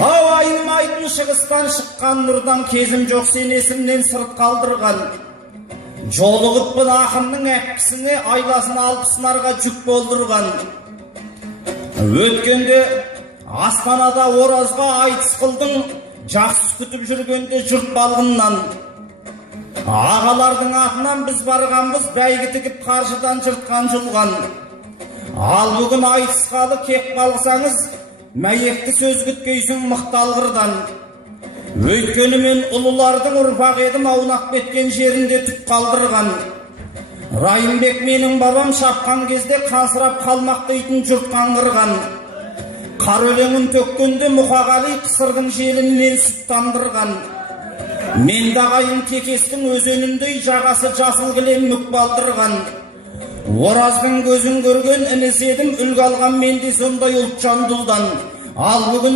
Ау айнымайтын шығыстан шыққан нұрдан кезім жоқ сен есімнен сырт қалдырған. Жолығыппын ақынның әпкісіне, айласын алып сынарға жүк болдырған. Өткенде Астанада оразға айтыс қылдың, жақсы күтіп жүргенде жұрт балғыннан. Ағалардың атынан біз барғанбыз, бәйгі тігіп қаржыдан жыртқан жұлған. Ал бүгін айтысқалы кек қалғысаңыз, мәйекті сөз күткейсің мықталғырдан. Өйткені мен ұлылардың ұрпақ едім, аунақ беткен жерінде түк қалдырған. Райымбек менің бабам шапқан кезде қансырап қалмақ дейтін жұрт қаңғырған. Қар өлеңін төккенде Мұқағали қысырдың желінен сүт тандырған. Мен дағайын кекестің өзеніндей жағасы жасыл кілем мүк балдырған. Ораздың көзін көрген інісі едім, үлгі алған менде сондай ұлт жандылдан. Ал бүгін